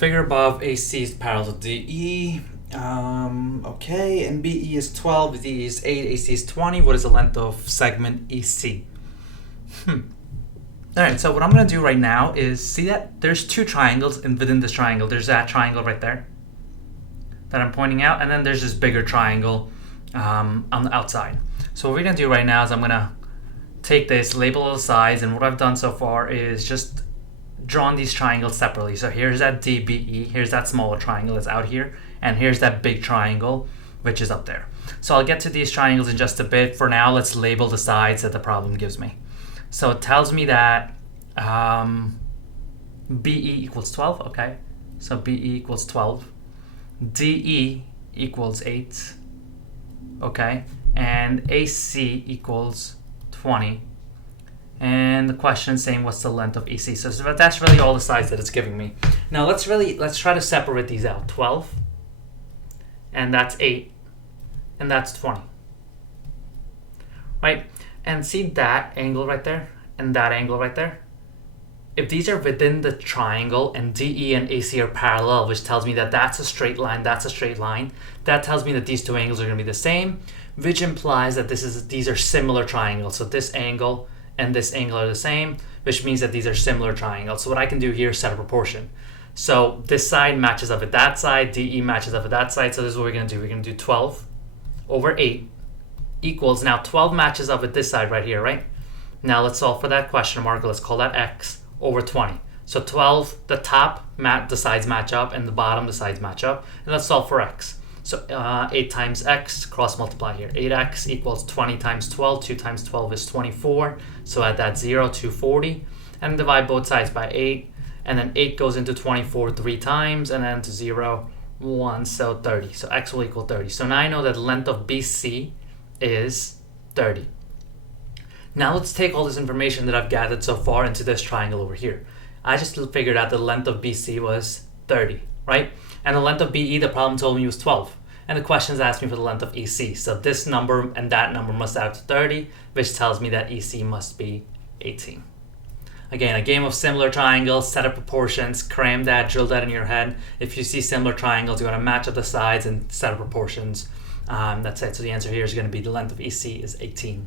Figure above AC is parallel to DE. Okay, and BE is 12, DE is 8, AC is 20. What is the length of segment EC? Alright, so what I'm going to do right now is see that there's two triangles, and within this triangle, there's that triangle right there that I'm pointing out, and then there's this bigger triangle on the outside. So what we're going to do right now is I'm going to take this, label all the sides, and what I've done so far is just drawn these triangles separately. So here's that DBE, here's that smaller triangle that's out here, and here's that big triangle which is up there. So I'll get to these triangles in just a bit. For now, let's label the sides that the problem gives me. So it tells me that BE equals 12, okay? So BE equals 12. DE equals 8, okay? And AC equals 20. And the question is saying what's the length of EC. So that's really all the sides that it's giving me. Now let's try to separate these out. 12, and that's 8, and that's 20. Right? And see that angle right there and that angle right there? If these are within the triangle and DE and AC are parallel, which tells me that that's a straight line, that's a straight line, that tells me that these two angles are going to be the same, which implies that these are similar triangles. So this angle and this angle are the same, which means that these are similar triangles. So what I can do here is set a proportion. So this side matches up with that side, DE matches up with that side. So this is what we're going to do. We're going to do 12 over 8 equals, now 12 matches up with this side right here, right? Now let's solve for that question mark. Let's call that X over 20. So 12, the top, the sides match up, and the bottom, the sides match up. And let's solve for X. So 8 times X, cross multiply here. 8X equals 20 times 12. 2 times 12 is 24. So add that 0 to 40. And divide both sides by 8. And then 8 goes into 24 3 times. And then to 0, 1, so 30. So X will equal 30. So now I know that the length of BC is 30. Now let's take all this information that I've gathered so far into this triangle over here. I just figured out the length of BC was 30, right? And the length of BE, the problem told me was 12. And the questions asked me for the length of EC. So this number and that number must add up to 30, which tells me that EC must be 18. Again, a game of similar triangles, set up proportions, cram that, drill that in your head. If you see similar triangles, you want to match up the sides and set up proportions. That's it. So the answer here is going to be the length of EC is 18.